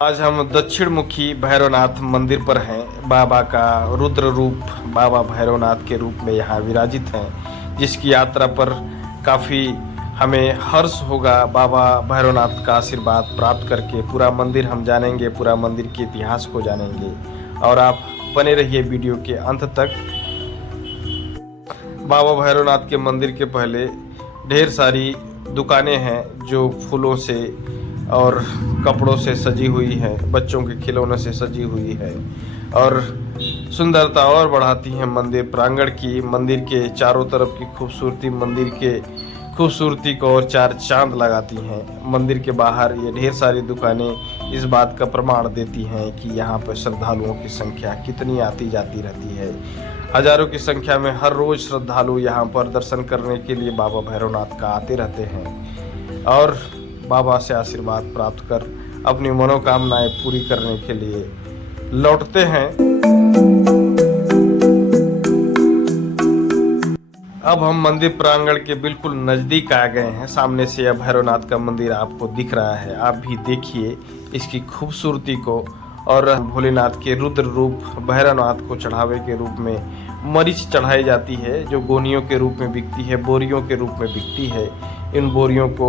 आज हम दक्षिण मुखी भैरवनाथ मंदिर पर हैं। बाबा का रुद्र रूप बाबा भैरवनाथ के रूप में यहाँ विराजित हैं, जिसकी यात्रा पर काफ़ी हमें हर्ष होगा। बाबा भैरवनाथ का आशीर्वाद प्राप्त करके पूरा मंदिर हम जानेंगे, पूरा मंदिर के इतिहास को जानेंगे और आप बने रहिए वीडियो के अंत तक। बाबा भैरवनाथ के मंदिर के पहले ढेर सारी दुकानें हैं जो फूलों से और कपड़ों से सजी हुई है, बच्चों के खिलौनों से सजी हुई है और सुंदरता और बढ़ाती है मंदिर प्रांगण की। मंदिर के चारों तरफ की खूबसूरती मंदिर के खूबसूरती को और चार चांद लगाती हैं। मंदिर के बाहर ये ढेर सारी दुकानें इस बात का प्रमाण देती हैं कि यहाँ पर श्रद्धालुओं की संख्या कितनी आती जाती रहती है। हजारों की संख्या में हर रोज श्रद्धालु यहाँ पर दर्शन करने के लिए बाबा भैरवनाथ का आते रहते हैं और बाबा से आशीर्वाद प्राप्त कर अपनी मनोकामनाएं पूरी करने के लिए लौटते हैं। अब हम मंदिर प्रांगण के बिल्कुल नजदीक आ गए हैं। सामने से यह भैरवनाथ का मंदिर आपको दिख रहा है। आप भी देखिए इसकी खूबसूरती को और भोलेनाथ के रुद्र रूप भैरवनाथ को चढ़ावे के रूप में मरीच चढ़ाई जाती है, जो गोनियों के रूप में बिकती है, बोरियों के रूप में बिकती है। इन बोरियों को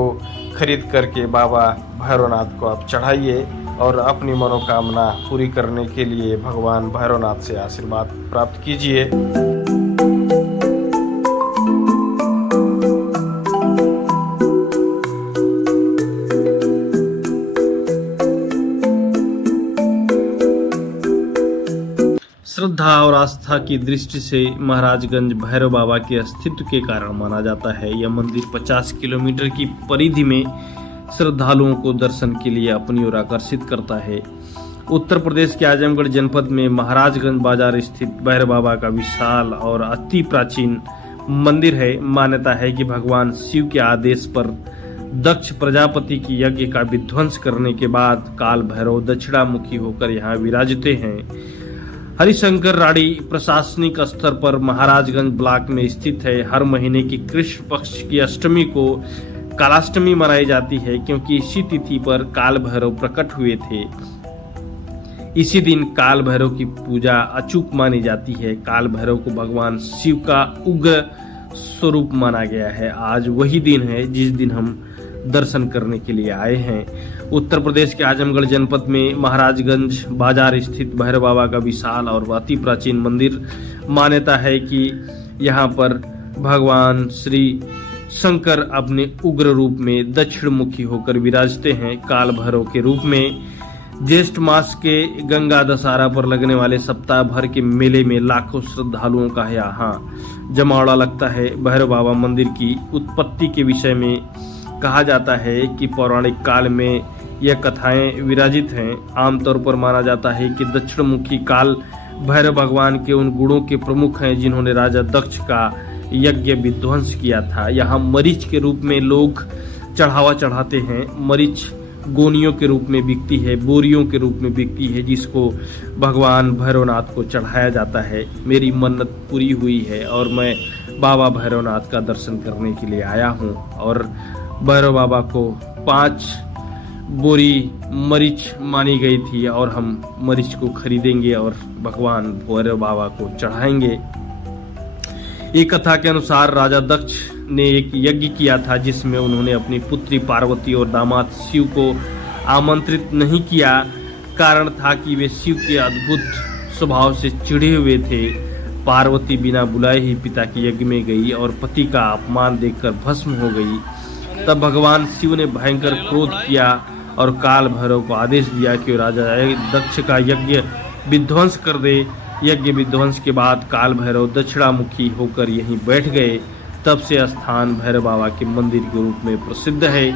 खरीद करके बाबा भैरवनाथ को आप चढ़ाइए और अपनी मनोकामना पूरी करने के लिए भगवान भैरवनाथ से आशीर्वाद प्राप्त कीजिए। श्रद्धा और आस्था की दृष्टि से महाराजगंज भैरव बाबा के अस्तित्व के कारण माना जाता है। यह मंदिर 50 किलोमीटर की परिधि में श्रद्धालुओं को दर्शन के लिए अपनी ओर आकर्षित करता है। उत्तर प्रदेश के आजमगढ़ जनपद में महाराजगंज बाजार स्थित भैरव बाबा का विशाल और अति प्राचीन मंदिर है। मान्यता है कि भगवान शिव के आदेश पर दक्ष प्रजापति की यज्ञ का विध्वंस करने के बाद काल भैरव दक्षिणामुखी होकर यहाँ विराजते हैं। हरिशंकर राड़ी प्रशासनिक स्तर पर महाराजगंज ब्लॉक में स्थित है। हर महीने की कृष्ण पक्ष की अष्टमी को कालाष्टमी मनाई जाती है, क्योंकि इसी तिथि पर काल भैरव प्रकट हुए थे। इसी दिन काल भैरव की पूजा अचूक मानी जाती है। काल भैरव को भगवान शिव का उग्र स्वरूप माना गया है। आज वही दिन है जिस दिन हम दर्शन करने के लिए आए हैं। उत्तर प्रदेश के आजमगढ़ जनपद में महाराजगंज बाजार स्थित भैरव बाबा का विशाल और अति प्राचीन मंदिर। मान्यता है कि यहाँ पर भगवान श्री शंकर अपने उग्र रूप में दक्षिण मुखी होकर विराजते हैं। काल भैरव के रूप में ज्येष्ठ मास के गंगा दशहरा पर लगने वाले सप्ताह भर के मेले में लाखों श्रद्धालुओं का यहाँ जमावड़ा लगता है। भैरव बाबा मंदिर की उत्पत्ति के विषय में कहा जाता है कि पौराणिक काल में यह कथाएं विराजित हैं। आमतौर पर माना जाता है कि दक्षिण मुखी काल भैरव भगवान के उन गुणों के प्रमुख हैं जिन्होंने राजा दक्ष का यज्ञ विध्वंस किया था। यहाँ मरीच के रूप में लोग चढ़ावा चढ़ाते हैं। मरीच गोनियों के रूप में बिकती है, बोरियों के रूप में बिकती है, जिसको भगवान भैरवनाथ को चढ़ाया जाता है। मेरी मन्नत पूरी हुई है और मैं बाबा भैरवनाथ का दर्शन करने के लिए आया हूँ और भैरव बाबा को 5 बोरी मरीच मानी गई थी और हम मरीच को खरीदेंगे और भगवान भैरव बाबा को चढ़ाएंगे। एक कथा के अनुसार राजा दक्ष ने एक यज्ञ किया था जिसमें उन्होंने अपनी पुत्री पार्वती और दामाद शिव को आमंत्रित नहीं किया। कारण था कि वे शिव के अद्भुत स्वभाव से चिढ़े हुए थे। पार्वती बिना बुलाए ही पिता के यज्ञ में गई और पति का अपमान देखकर भस्म हो गई। तब भगवान शिव ने भयंकर क्रोध किया और काल भैरव को आदेश दिया कि राजा दक्ष का यज्ञ विध्वंस कर दे। यज्ञ विध्वंस के बाद काल भैरव दक्षिणामुखी होकर यहीं बैठ गए। तब से स्थान भैरव बाबा के मंदिर के रूप में प्रसिद्ध है।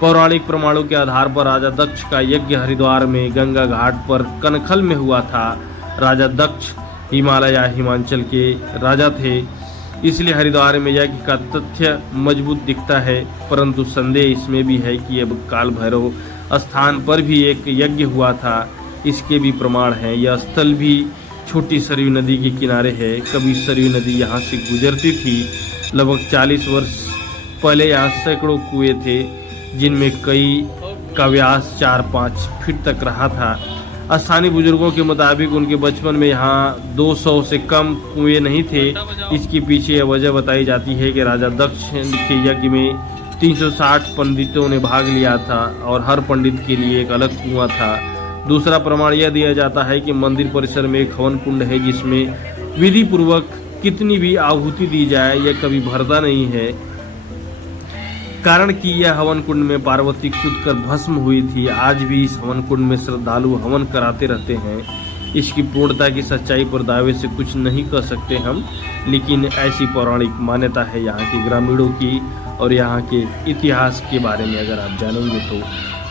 पौराणिक प्रमाणों के आधार पर राजा दक्ष का यज्ञ हरिद्वार में गंगा घाट पर कनखल में हुआ था। राजा दक्ष हिमालय हिमाचल के राजा थे, इसलिए हरिद्वार में यज्ञ का तथ्य मजबूत दिखता है। परंतु संदेह इसमें भी है कि अब काल भैरव स्थान पर भी एक यज्ञ हुआ था, इसके भी प्रमाण हैं। यह स्थल भी छोटी सरयू नदी के किनारे है। कभी सरयू नदी यहाँ से गुजरती थी। लगभग 40 वर्ष पहले यहाँ सैकड़ों कुएं थे, जिनमें कई का व्यास 4-5 फीट तक रहा था। स्थानीय बुजुर्गों के मुताबिक उनके बचपन में यहाँ 200 से कम कुएं नहीं थे। इसके पीछे यह वजह बताई जाती है कि राजा दक्ष के यज्ञ में 360 पंडितों ने भाग लिया था और हर पंडित के लिए एक अलग कुआं था। दूसरा प्रमाण यह दिया जाता है कि मंदिर परिसर में एक हवन कुंड है जिसमें विधि पूर्वक कितनी भी आहुति दी जाए यह कभी भरता नहीं है, कारण कि यह हवन कुंड में पार्वती कूदकर भस्म हुई थी। आज भी इस हवन कुंड में श्रद्धालु हवन कराते रहते हैं। इसकी पूर्णता की सच्चाई पर दावे से कुछ नहीं कर सकते हम, लेकिन ऐसी पौराणिक मान्यता है यहाँ के ग्रामीणों की। और यहाँ के इतिहास के बारे में अगर आप जानेंगे तो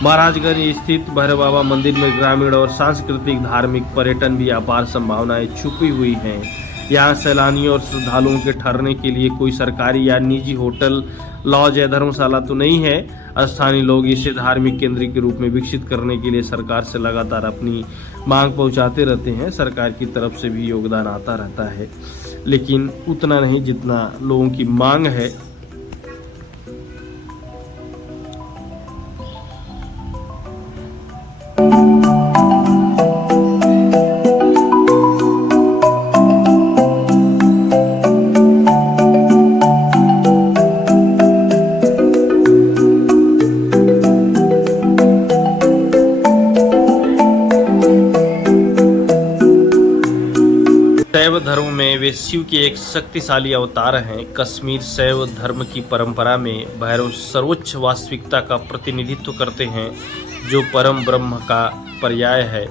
महाराजगंज स्थित भैरव बाबा मंदिर में ग्रामीण और सांस्कृतिक धार्मिक पर्यटन भी अपार संभावनाएं छुपी हुई हैं। यहाँ सैलानियों और श्रद्धालुओं के ठहरने के लिए कोई सरकारी या निजी होटल, लॉज या धर्मशाला तो नहीं है। स्थानीय लोग इसे धार्मिक केंद्र के रूप में विकसित करने के लिए सरकार से लगातार अपनी मांग पहुंचाते रहते हैं। सरकार की तरफ से भी योगदान आता रहता है, लेकिन उतना नहीं जितना लोगों की मांग है। शैव धर्म में वे शिव के एक शक्तिशाली अवतार हैं। कश्मीर शैव धर्म की परंपरा में भैरव सर्वोच्च वास्तविकता का प्रतिनिधित्व करते हैं, जो परम ब्रह्म का पर्याय है।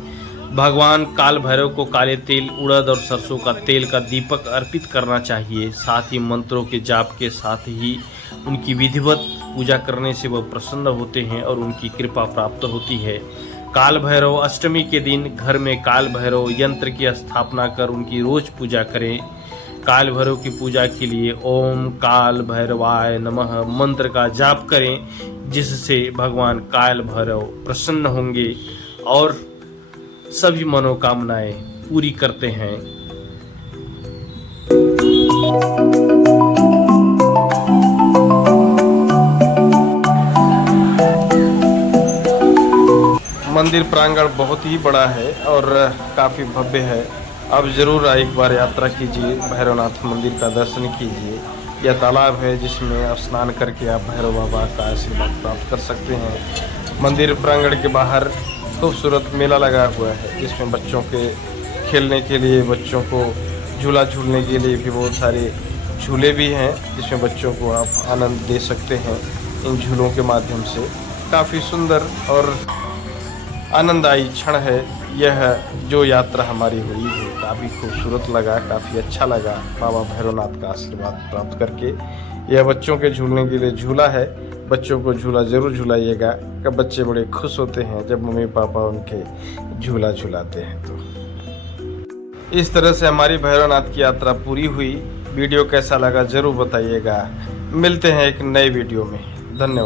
भगवान काल भैरव को काले तिल, उड़द और सरसों का तेल का दीपक अर्पित करना चाहिए। साथ ही मंत्रों के जाप के साथ ही उनकी विधिवत पूजा करने से वह प्रसन्न होते हैं और उनकी कृपा प्राप्त होती है। काल भैरव अष्टमी के दिन घर में काल भैरव यंत्र की स्थापना कर उनकी रोज पूजा करें। काल भैरव की पूजा के लिए ओम काल भैरवाय नमः मंत्र का जाप करें, जिससे भगवान काल भैरव प्रसन्न होंगे और सभी मनोकामनाएं पूरी करते हैं। मंदिर प्रांगण बहुत ही बड़ा है और काफ़ी भव्य है। आप ज़रूर एक बार यात्रा कीजिए, भैरवनाथ मंदिर का दर्शन कीजिए। यह तालाब है जिसमें स्नान करके आप भैरव बाबा का आशीर्वाद प्राप्त कर सकते हैं। मंदिर प्रांगण के बाहर खूबसूरत मेला लगा हुआ है, जिसमें बच्चों के खेलने के लिए, बच्चों को झूला झूलने के लिए भी बहुत सारे झूले भी हैं, जिसमें बच्चों को आप आनंद दे सकते हैं। इन झूलों के माध्यम से काफ़ी सुंदर और आनंददायी क्षण है यह जो यात्रा हमारी हुई है। काफ़ी खूबसूरत लगा, काफ़ी अच्छा लगा बाबा भैरवनाथ का आशीर्वाद प्राप्त करके। यह बच्चों के झूलने के लिए झूला है। बच्चों को झूला ज़रूर झुलाइएगा, कि बच्चे बड़े खुश होते हैं जब मम्मी पापा उनके झूला झुलाते हैं। तो इस तरह से हमारी भैरवनाथ की यात्रा पूरी हुई। वीडियो कैसा लगा ज़रूर बताइएगा। मिलते हैं एक नए वीडियो में। धन्यवाद।